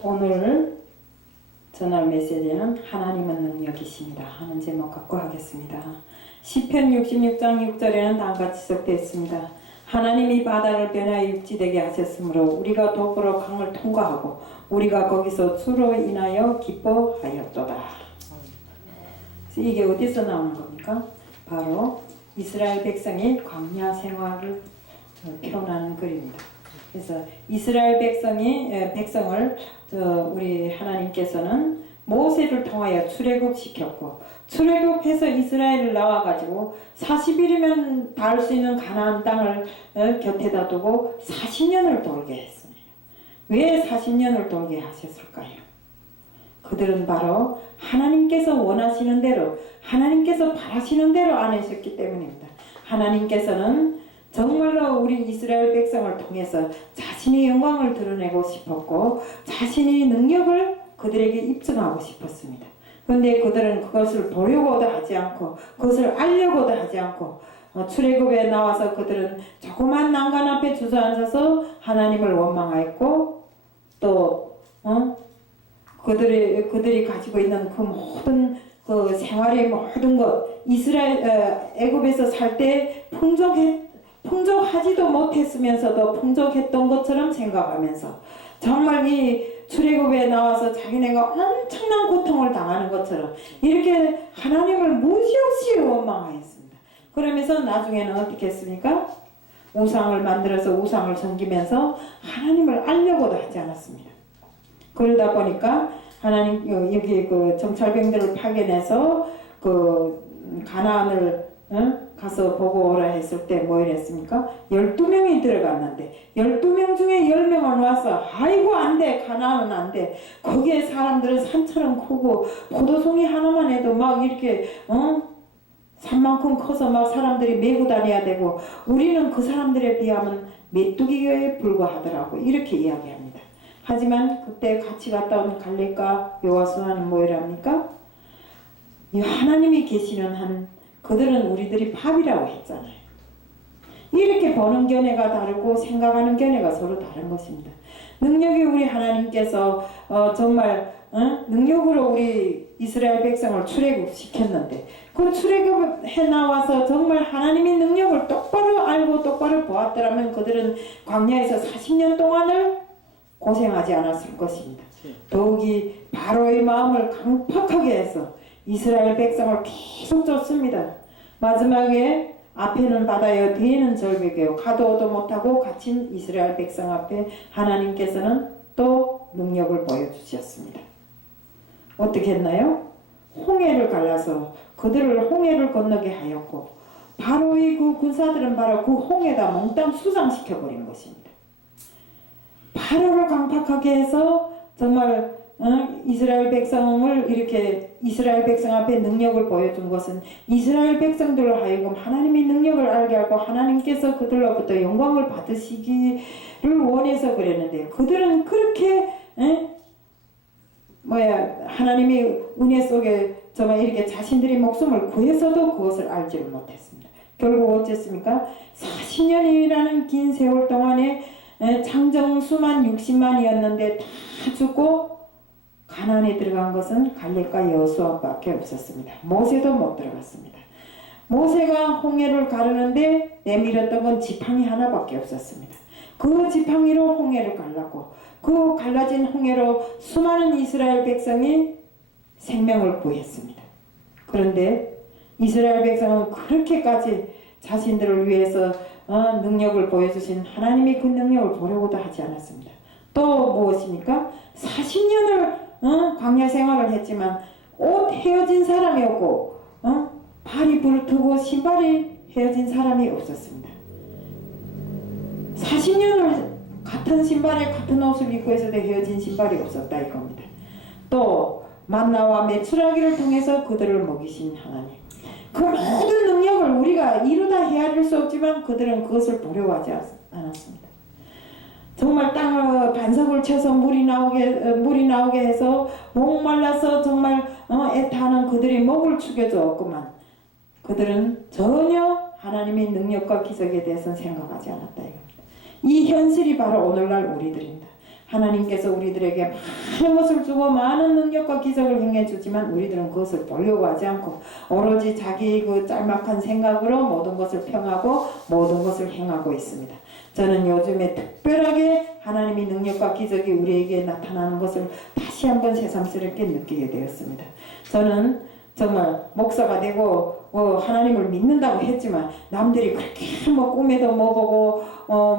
오늘 전할 메시지는 하나님은 능력이십니다 하는 제목 갖고 하겠습니다. 시편 66장 6절에는 다음같이 기록되어 있습니다. 하나님이 바다를 변화에 육지되게 하셨으므로 우리가 도보로 강을 통과하고 우리가 거기서 주로 인하여 기뻐하였도다. 이게 어디서 나오는 겁니까? 바로 이스라엘 백성의 광야 생활을 표현하는 글입니다. 그래서 이스라엘 백성을 우리 하나님께서는 모세를 통하여 출애굽시켰고, 출애굽해서 이스라엘을 나와가지고 40일이면 닿을 수 있는 가나안 땅을 곁에다 두고 40년을 돌게 했습니다. 왜 40년을 돌게 하셨을까요? 그들은 바로 하나님께서 원하시는 대로, 하나님께서 바라시는 대로 안 하셨기 때문입니다. 하나님께서는 정말로 우리 이스라엘 백성을 통해서 자신의 영광을 드러내고 싶었고 자신의 능력을 그들에게 입증하고 싶었습니다. 그런데 그들은 그것을 보려고도 하지 않고 그것을 알려고도 하지 않고 출애굽에 나와서 그들은 조그만 난간 앞에 주저앉아서 하나님을 원망하였고 또 그들이 가지고 있는 그 모든 그 생활의 모든 것, 애굽에서 살 때 풍족하지도 못했으면서도 풍족했던 것처럼 생각하면서 정말 이 출애굽에 나와서 자기네가 엄청난 고통을 당하는 것처럼 이렇게 하나님을 무시없이 원망하였습니다. 그러면서 나중에는 어떻게 했습니까? 우상을 만들어서 우상을 섬기면서 하나님을 알려고도 하지 않았습니다. 그러다 보니까 하나님 여기 그 정찰병들을 파견해서 그 가나안을 가서 보고 오라 했을 때 뭐 이랬습니까? 12명이 들어갔는데 12명 중에 10명은 와서 아이고 안돼, 가나안은 안돼, 거기에 사람들은 산처럼 크고 포도송이 하나만 해도 막 이렇게 산만큼 커서 막 사람들이 메고 다녀야 되고 우리는 그 사람들에 비하면 메뚜기에 불과하더라고, 이렇게 이야기합니다. 하지만 그때 같이 갔다 온 갈렙과 여호수아는 뭐랍니까? 하나님이 계시는 한 그들은 우리들이 밥이라고 했잖아요. 이렇게 보는 견해가 다르고 생각하는 견해가 서로 다른 것입니다. 능력이 우리 하나님께서 정말 능력으로 우리 이스라엘 백성을 출애굽시켰는데 그 출애굽해 나와서 정말 하나님의 능력을 똑바로 알고 똑바로 보았더라면 그들은 광야에서 40년 동안을 고생하지 않았을 것입니다. 더욱이 바로의 마음을 강팍하게 해서 이스라엘 백성을 계속 쫓습니다. 마지막에 앞에는 바다요 뒤에는 절벽이요 가도 오도 못하고 갇힌 이스라엘 백성 앞에 하나님께서는 또 능력을 보여주셨습니다. 어떻게 했나요? 홍해를 갈라서 그들을 홍해를 건너게 하였고 바로의 그 군사들은 바로 그 홍해다 몽땅 수상시켜버린 것입니다. 바로를 강팍하게 해서 정말 이스라엘 백성을 이렇게 이스라엘 백성 앞에 능력을 보여준 것은 이스라엘 백성들로 하여금 하나님의 능력을 알게 하고 하나님께서 그들로부터 영광을 받으시기를 원해서 그랬는데 그들은 그렇게 하나님의 은혜 속에 정말 이렇게 자신들의 목숨을 구해서도 그것을 알지를 못했습니다. 결국 어쨌습니까? 40년이라는 긴 세월 동안에 장정수만 60만이었는데 다 죽고 가나안에 들어간 것은 갈렙과 여호수아밖에 없었습니다. 모세도 못 들어갔습니다. 모세가 홍해를 가르는데 내밀었던 건 지팡이 하나밖에 없었습니다. 그 지팡이로 홍해를 갈랐고 그 갈라진 홍해로 수많은 이스라엘 백성이 생명을 구했습니다. 그런데 이스라엘 백성은 그렇게까지 자신들을 위해서 능력을 보여주신 하나님의 그 능력을 보려고도 하지 않았습니다. 또 무엇입니까? 40년을 광야 생활을 했지만 옷 헤어진 사람이 없고 발이 부르트고 신발이 헤어진 사람이 없었습니다. 40년을 같은 신발에 같은 옷을 입고 있어도 헤어진 신발이 없었다 이겁니다. 또 만나와 메추라기를 통해서 그들을 먹이신 하나님, 그 모든 능력을 우리가 이루다 헤아릴 수 없지만 그들은 그것을 두려워하지 않았습니다. 정말 땅을 반석을 쳐서 물이 나오게 해서 목말라서 정말 애타는 그들이 목을 축여주었구만 그들은 전혀 하나님의 능력과 기적에 대해서는 생각하지 않았다 이겁니다. 이 현실이 바로 오늘날 우리들입니다. 하나님께서 우리들에게 많은 것을 주고 많은 능력과 기적을 행해주지만 우리들은 그것을 보려고 하지 않고 오로지 자기 그 짤막한 생각으로 모든 것을 평하고 모든 것을 행하고 있습니다. 저는 요즘에 특별하게 하나님의 능력과 기적이 우리에게 나타나는 것을 다시 한번 새삼스럽게 느끼게 되었습니다. 저는 정말 목사가 되고 하나님을 믿는다고 했지만 남들이 그렇게 뭐 꿈에도 뭐 보고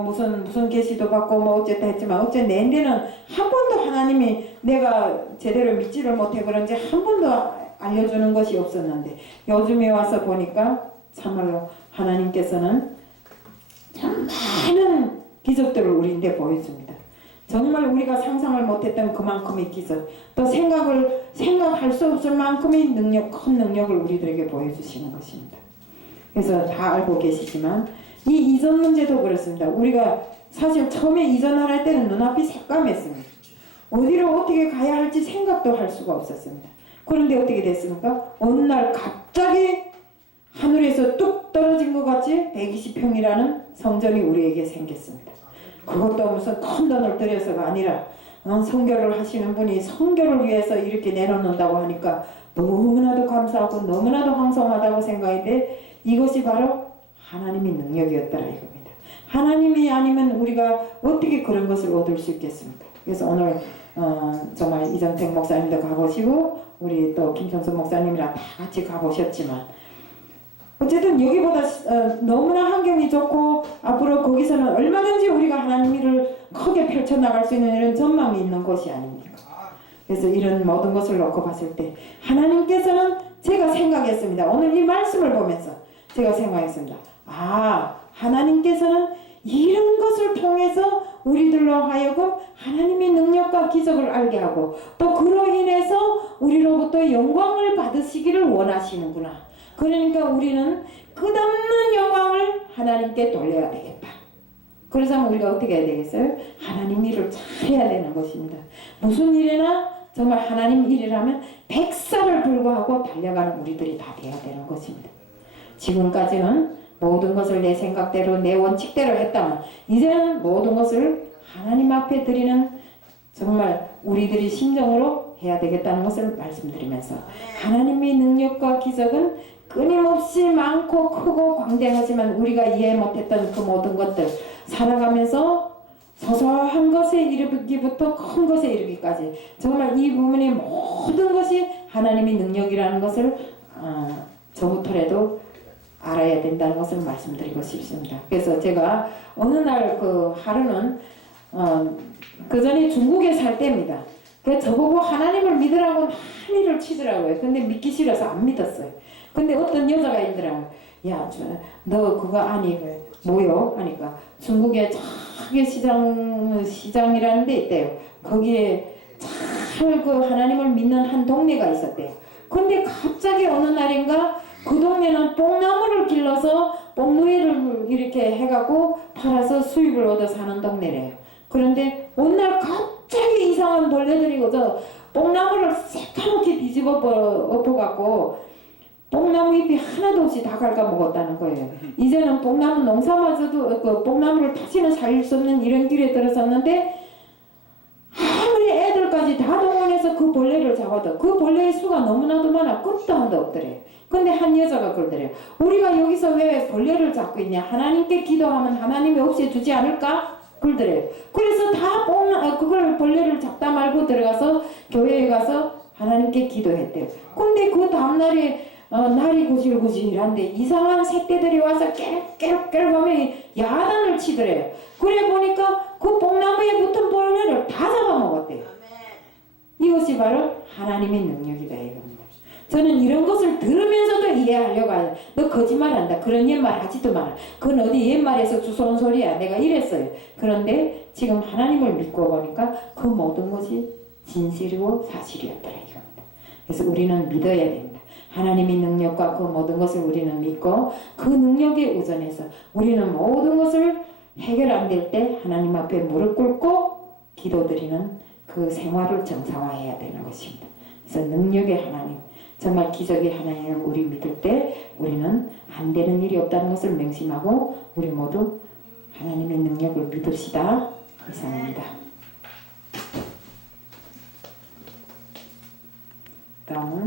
무슨 계시도 받고 뭐 어쨌다 했지만 어째 내인데는 한 번도 하나님이 내가 제대로 믿지를 못해 그런지 한 번도 알려주는 것이 없었는데 요즘에 와서 보니까 참말로 하나님께서는 참 많은 기적들을 우리한테 보여줍니다. 정말 우리가 상상을 못했던 그만큼의 기적, 또 생각할 수 없을 만큼의 큰 능력을 우리들에게 보여주시는 것입니다. 그래서 다 알고 계시지만 이 이전 문제도 그렇습니다. 우리가 사실 처음에 이전을 할 때는 눈앞이 새까맸습니다. 어디로 어떻게 가야 할지 생각도 할 수가 없었습니다. 그런데 어떻게 됐습니까? 어느 날 갑자기 하늘에서 뚝 떨어진 것 같이 120평이라는 성전이 우리에게 생겼습니다. 그것도 무슨 큰 돈을 들여서가 아니라 선교를 하시는 분이 선교를 위해서 이렇게 내놓는다고 하니까 너무나도 감사하고 너무나도 황송하다고 생각했는데 이것이 바로 하나님의 능력이었더라 이겁니다. 하나님이 아니면 우리가 어떻게 그런 것을 얻을 수 있겠습니까? 그래서 오늘 정말 이정택 목사님도 가보시고 우리 또 김성수 목사님이랑 다 같이 가보셨지만 어쨌든 여기보다 너무나 환경이 좋고 앞으로 거기서는 얼마든지 우리가 하나님 일을 크게 펼쳐나갈 수 있는 이런 전망이 있는 곳이 아닙니까? 그래서 이런 모든 것을 놓고 봤을 때 하나님께서는 제가 생각했습니다. 오늘 이 말씀을 보면서 제가 생각했습니다. 하나님께서는 이런 것을 통해서 우리들로 하여금 하나님의 능력과 기적을 알게 하고 또 그로 인해서 우리로부터 영광을 받으시기를 원하시는구나. 그러니까 우리는 끝없는 영광을 하나님께 돌려야 되겠다. 그래서 우리가 어떻게 해야 되겠어요? 하나님 일을 잘 해야 되는 것입니다. 무슨 일이나 정말 하나님 일이라면 100살을 불구하고 달려가는 우리들이 다 돼야 되는 것입니다. 지금까지는 모든 것을 내 생각대로 내 원칙대로 했다면 이제는 모든 것을 하나님 앞에 드리는 정말 우리들이 심정으로 해야 되겠다는 것을 말씀드리면서 하나님의 능력과 기적은 끊임없이 많고 크고 광대하지만 우리가 이해 못했던 그 모든 것들 살아가면서 소소한 것에 이르기부터 큰 것에 이르기까지 정말 이 부분의 모든 것이 하나님의 능력이라는 것을 저부터라도 알아야 된다는 것을 말씀드리고 싶습니다. 그래서 제가 어느 날 그 하루는 그 전에 중국에 살 때입니다. 그래서 저보고 하나님을 믿으라고 난리를 치더라고요. 근데 믿기 싫어서 안 믿었어요. 근데 어떤 여자가 있더라고요. 야, 너 그거 아니 뭐요? 하니까 중국에 작게 시장이라는 데 있대요. 거기에 잘 그 하나님을 믿는 한 동네가 있었대요. 근데 갑자기 어느 날인가 그 동네는 뽕나무를 길러서 뽕누이를 이렇게 해갖고 팔아서 수입을 얻어 사는 동네래요. 그런데 어느 날 갑자기 이상한 벌레들이 저 뽕나무를 새까맣게 뒤집어 엎어갖고 뽕나무 잎이 하나도 없이 다 갉아먹었다는 거예요. 이제는 뽕나무 농사마저도 그 뽕나무를 다시는 살릴 수 없는 이런 길에 들어섰는데 아무리 애들까지 다 동원해서 그 벌레를 잡아도 그 벌레의 수가 너무나도 많아 끝도 한도 없더래요. 근데 한 여자가 그러더래요. 우리가 여기서 왜 벌레를 잡고 있냐? 하나님께 기도하면 하나님이 없애주지 않을까? 그러더래요. 그래서 다 그걸 벌레를 잡다 말고 들어가서 교회에 가서 하나님께 기도했대요. 근데 그 다음날에 날이 구질구질한데 이상한 새떼들이 와서 깨룩깨룩깨룩 하면 야단을 치더래요. 그래 보니까 그 뽕나무에 붙은 벌레를 다 잡아먹었대요. 이것이 바로 하나님의 능력이다 이겁니다. 저는 이런 것을 들으면서도 이해하려고 하요. 너 거짓말한다. 그런 옛말 하지도 마라. 그건 어디 옛말에서 주워온 소리야. 내가 이랬어요. 그런데 지금 하나님을 믿고 보니까 그 모든 것이 진실이고 사실이었더라 이겁니다. 그래서 우리는 믿어야 됩니다. 하나님의 능력과 그 모든 것을 우리는 믿고 그 능력에 의존해서 우리는 모든 것을 해결 안 될 때 하나님 앞에 무릎 꿇고 기도드리는 그 생활을 정상화해야 되는 것입니다. 그래서 능력의 하나님, 정말 기적의 하나님을 우리 믿을 때 우리는 안 되는 일이 없다는 것을 명심하고 우리 모두 하나님의 능력을 믿읍시다. 이상입니다. 똥.